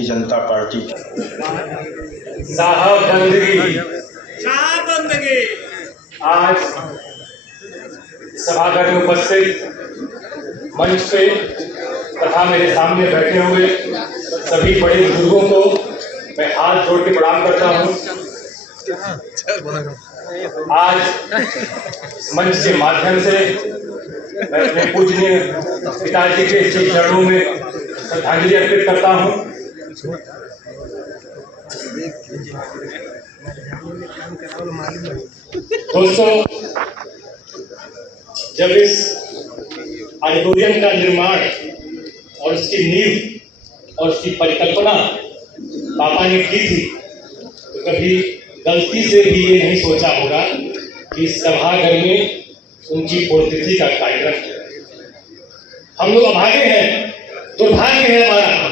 Bharatiya Janata party साहब बंदगी आज सभागार में उपस्थित मंच पे तथा मेरे सामने बैठे हुए सभी बड़े बुजुर्गों को मैं हाथ जोड़ के प्रणाम करता हूँ। आज मंच के माध्यम से मैं अपने पूजनीय पिताजी के श्री चरणों में श्रद्धांजलि अर्पित करता हूँ। दोस्तों, जब इस ऑडिटोरियम का निर्माण और उसकी नींव और उसकी परिकल्पना पापा ने की थी तो कभी गलती से भी ये नहीं सोचा होगा कि इस सभागार में उनकी पुण्यतिथि का कार्यक्रम है। हम लोग अभागे हैं, दुर्भाग्य है हमारा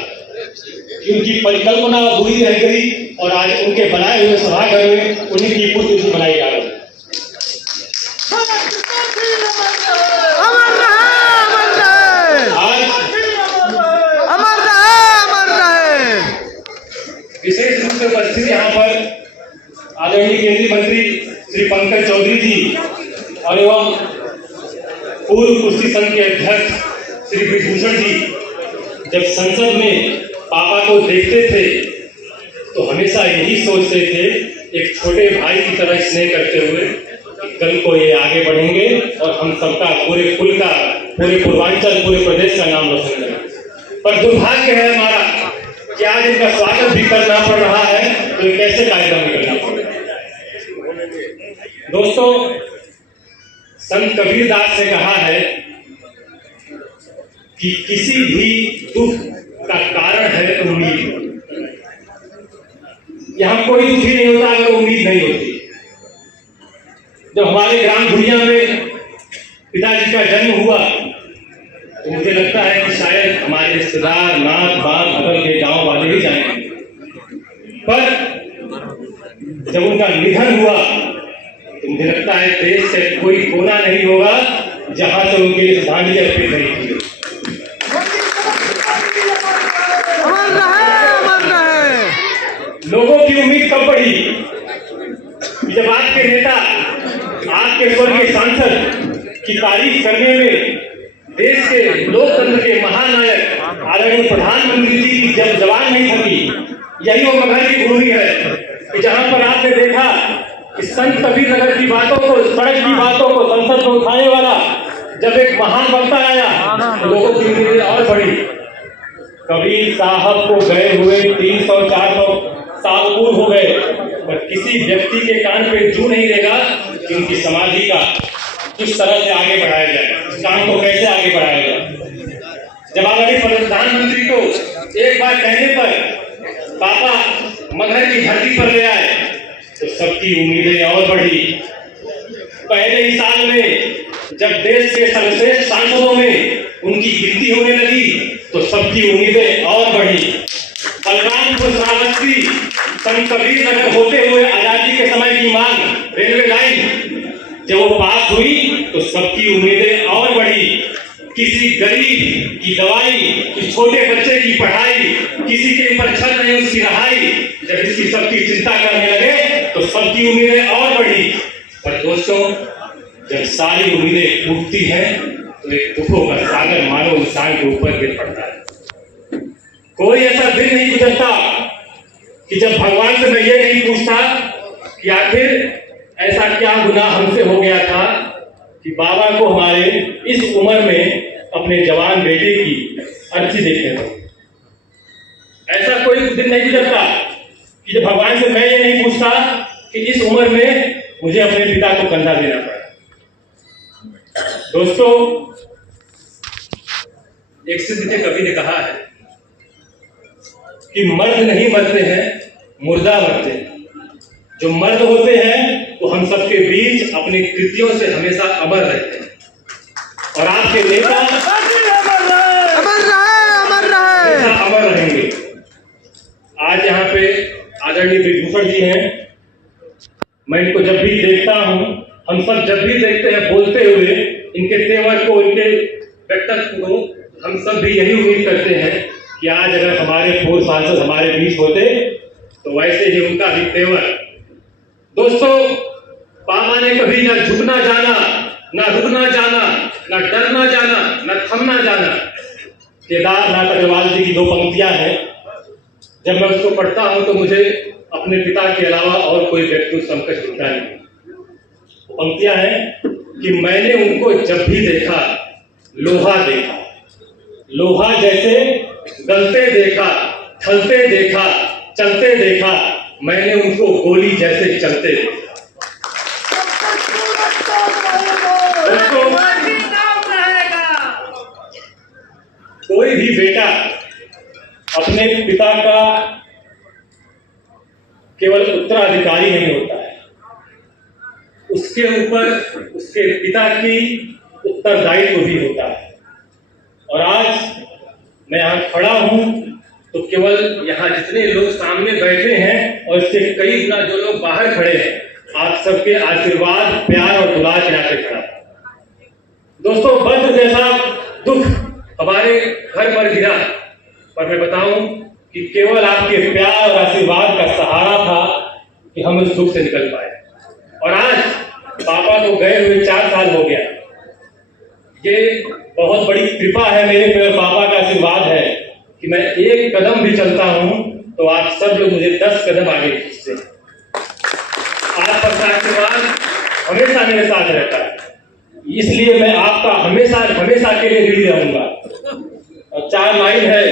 कि उनकी परिकल्पना अधूरी रह गई और आज उनके बनाए हुए सभागार में उन्हीं की पुण्यतिथि मनाई जा रही है। विशेष रूप से उपस्थित यहाँ पर आदरणीय केंद्रीय मंत्री श्री पंकज चौधरी जी और एवं पूर्व कुश्ती संघ के अध्यक्ष श्री विभूषण जी जब संसद में पापा को देखते थे तो हमेशा यही सोचते थे, एक छोटे भाई की तरह स्नेह करते हुए कल को ये आगे बढ़ेंगे और हम सबका पूरे कुल का, पूरे पूर्वांचल, पूरे प्रदेश का नाम रोशन करेंगे। पर दुर्भाग्य है हमारा कि आज इनका स्वागत भी करना पड़ रहा है तो कैसे कार्यक्रम करना पड़ रहा है। दोस्तों, संत कबीरदास ने कहा है कि किसी भी दुख का कारण है उम्मीद। यहां कोई दुखी नहीं होता अगर उम्मीद नहीं होती। जब हमारे ग्राम धुरिया में पिताजी का जन्म हुआ तो मुझे लगता है कि शायद हमारे रिश्तेदार, नात बात, बगल के गांव वाले ही जाएंगे। पर जब उनका निधन हुआ तो मुझे लगता है देश से कोई कोना नहीं होगा जहां से उनके लिए श्रद्धांजलि अर्पित नहीं की। लोगों की उम्मीद कब बढ़ी जब आपके नेता, आपके स्वर्गीय सांसद की तारीफ करने में देश के लोकतंत्र के महानायक आदरणीय प्रधानमंत्री जी की जब जबान नहीं थकी। यही वो मगहर की भूमि है कि जहां पर आपने देखा कि संत कबीर नगर की बातों को, सड़क की बातों को संसद में उठाने वाला जब एक महान वक्ता आया तो लोगों की उम्मीदें और बढ़ी। कबीर साहब को गए हुए 300-400 साल पूर्व हो गए, पर किसी व्यक्ति के कान पे जू नहीं रहेगा कि उनकी समाधि का किस तरह से आगे बढ़ाया जाए, इस काम को कैसे आगे बढ़ाया जाए। जब आदरणीय प्रधानमंत्री को एक बार कहने पर पापा मगहर की धरती पर ले आए तो सबकी उम्मीदें और बढ़ी। पहले ही साल में जब देश के सर्वश्रेष्ठ सांसदों में उनकी गिनती होने लगी तो सबकी उम्मीदें और बढ़ी। बलरामपुर श्रावस्ती संत कबीर नगर होते हुए आजादी के समय की मांग रेलवे लाइन जब वो पास हुई तो सबकी उम्मीदें और बढ़ी। किसी गरीब की दवाई, किसी छोटे बच्चे की पढ़ाई, किसी के ऊपर छत नहीं उसकी रहाई, जब इसकी सबकी चिंता करने लगे तो सबकी उम्मीदें और बढ़ी। पर दोस्तों, जब सारी उम्मीदें टूटती हैं तो एक दुखों का सागर मानव इंसान के ऊपर गिर पड़ता है। कोई ऐसा दिन नहीं गुजरता कि जब भगवान से मैं ये नहीं पूछता कि आखिर ऐसा क्या गुनाह हमसे हो गया था कि बाबा को हमारे इस उम्र में अपने जवान बेटे की अर्जी देखने को। ऐसा कोई दिन नहीं गुजरता कि जब भगवान से मैं ये नहीं पूछता कि इस उम्र में मुझे अपने पिता को कंधा देना पड़ा। दोस्तों, एक सिद्ध कवि ने कहा है कि मर्द नहीं मरते हैं, मुर्दा मरते हैं। जो मर्द होते हैं वो हम सबके बीच अपनी कृतियों से हमेशा अमर रहते हैं और आपके नेता अमर रहेंगे। आज यहाँ पे आदरणीय विभूषण जी हैं। मैं इनको जब भी देखता हूँ, हम सब जब भी देखते हैं बोलते हुए इनके तेवर को, इनके व्यक्तित्व को, हम सब भी यही उम्मीद करते हैं कि आज अगर हमारे पूर्व सांसद हमारे बीच होते तो वैसे ही उनका भी तेवर। दोस्तों, पापा ने कभी ना झुकना जाना, ना रुकना जाना, ना डरना जाना, ना थमना जाना। केदारनाथ अग्रवाल जी की दो पंक्तियां हैं, जब मैं उसको पढ़ता हूं तो मुझे अपने पिता के अलावा और कोई व्यक्ति समकक्ष दिखता नहीं। वो पंक्तियां हैं कि मैंने उनको जब भी देखा लोहा देखा, लोहा जैसे गलते देखा, ढलते देखा, चलते देखा, मैंने उनको गोली जैसे चलते देखा। कोई भी बेटा अपने पिता का केवल उत्तराधिकारी नहीं होता है, उसके ऊपर उसके पिता की उत्तरदायित्व भी होता है। और आज मैं यहाँ खड़ा हूं तो केवल यहाँ जितने लोग सामने बैठे हैं और इससे कई गुना जो लोग बाहर खड़े हैं, आप सबके आशीर्वाद, प्यार और दुलार के नाते खड़ा। दोस्तों, वज्र जैसा दुख हमारे घर पर गिरा, पर मैं बताऊं कि केवल आपके प्यार और आशीर्वाद का सहारा था कि हम इस दुख से निकल पाए। और आज पापा को गए हुए 4 साल हो गया। ये बहुत बड़ी कृपा है मेरे पे और पापा का आशीर्वाद है कि मैं एक कदम भी चलता हूं तो आप सब लोग मुझे 10 कदम आगे खींचते हैं। आपका आशीर्वाद हमेशा मेरे साथ रहता है, इसलिए मैं आपका हमेशा हमेशा के लिए ऋणी रहूंगा। और 4 लाइन है